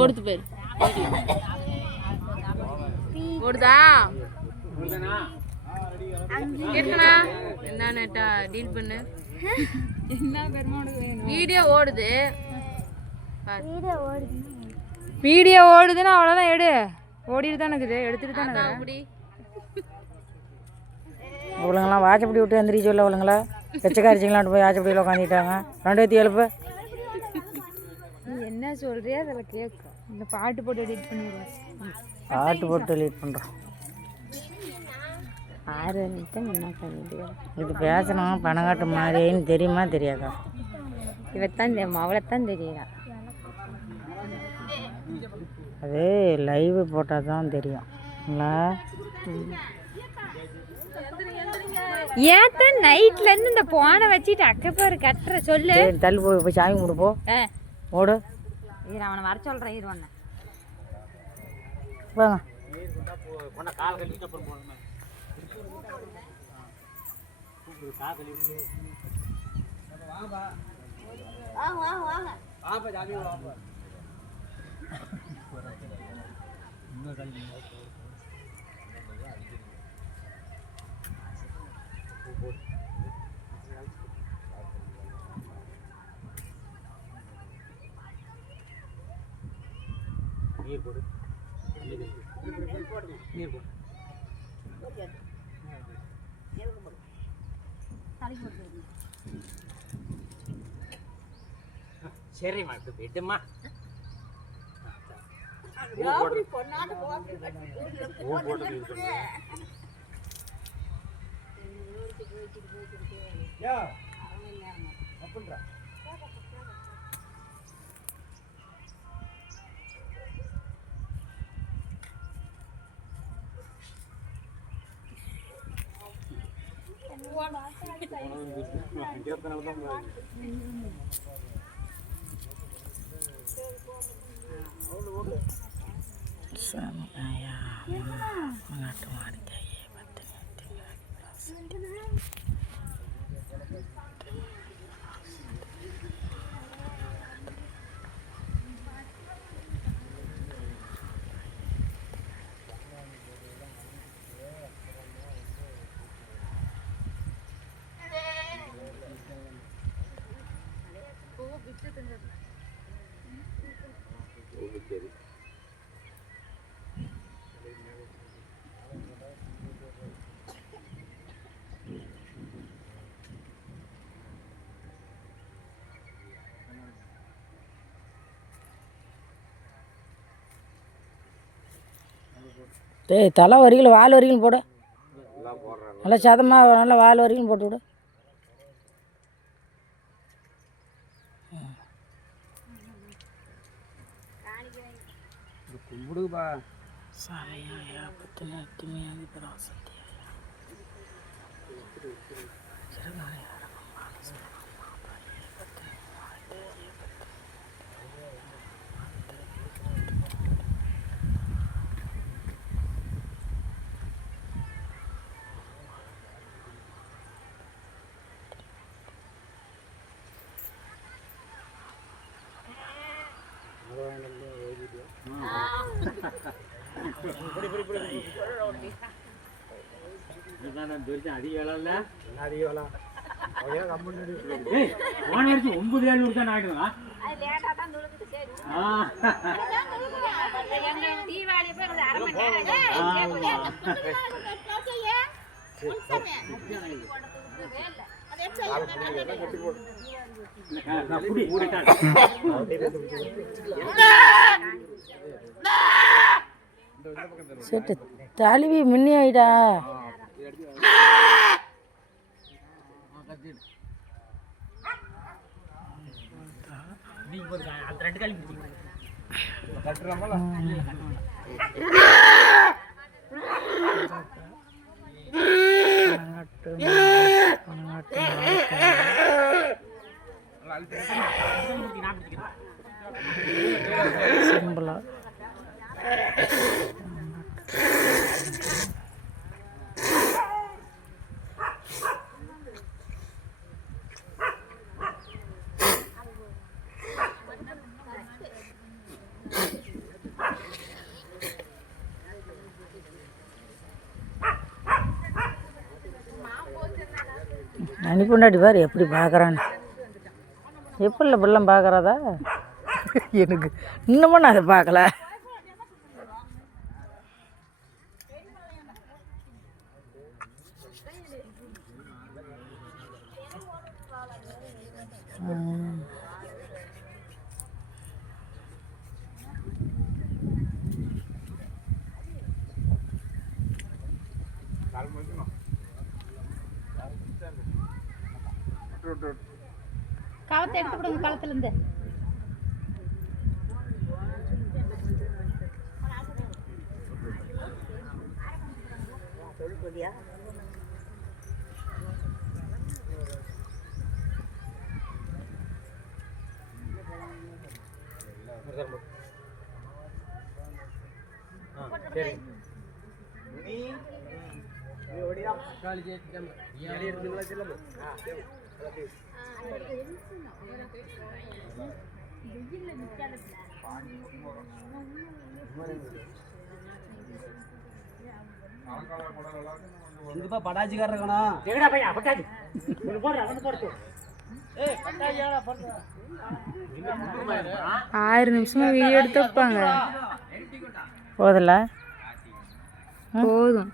ஓடுது பேர் ஓடுதா கேட்கணா என்ன நெட்டா டீல் பண்ணு வீடியோ ஓடுது வீடியோ ஓடுதுன்னா அவ்வளோதான் எடு ஓடிட்டு தானே இருக்குது எடுத்துட்டு தானே அப்படி இவளுங்களாம் வாச்சப்படி விட்டு எந்திரிச்சு சொல்ல இவளுங்களா பெச்சக்காரிச்சிங்களான்ட்டு போய் வாச்சப்படியில் உட்காந்துட்டாங்க 2 பேர்த்தி எழுப்பு நீ என்ன சொல்றியா அதில் கேட்கும் இந்த பாட்டு போட்டு எடிட் பண்ணிடுவேன் பாட்டு போட்டு எடிட் பண்ணுறோம் 6 என்ன பண்ணிட்டு இது பேசணும் பணங்காட்டு மாதிரின்னு தெரியுமா தெரியாதா இவத்தான் அவளைத்தான் தெரியல அது லைவ் போட்டால் தான் தெரியும்ங்களா ஏன் நைட்லேருந்து இந்த போனை வச்சுட்டு அக்கப்பாரு கட்டுற சொல்லு தள்ளு போய் சாமி கும்பிடுப்போ ஓடு அவனை வர சொல்கிறேன் இருவண்ண வாங்க நீர் போடு நீர் போடு சரிம்மா விடுமா டேய் தலை வரைக்கும் வால் வரைக்கும் போடு நல்லா சதமாக நல்லா வால் வரைக்கும் போட்டு விடு கும்பிடுப்பா சாமியா பத்தின திமியாதி பராசக்தி அதிக வேலை அதிக வேலை 9,700 தான் ஆகிடுவா செட்டு தழுவி முன்னி ஆயிடா சிம்பிளா அனி பொண்டாட்டி பாரு எப்படி பார்க்குறான்னு. எப்படில இப்படிலாம் பார்க்குறதா? எனக்கு இன்னமும் நான் அதை பார்க்கல. கவத்தை எடுத்து விடுங்க களத்துலேருந்து. இதுப்பா பட்டாச்சிக்கார இருக்கணும். எங்கடா பையா பட்டாடி ஒரு போடுற வந்து போடுறோம். ஏய் பட்டாடியாடா போடுற 6 நிமிஷமா வீடியோ எடுத்து வைப்பாங்க. போதில்ல போதும்.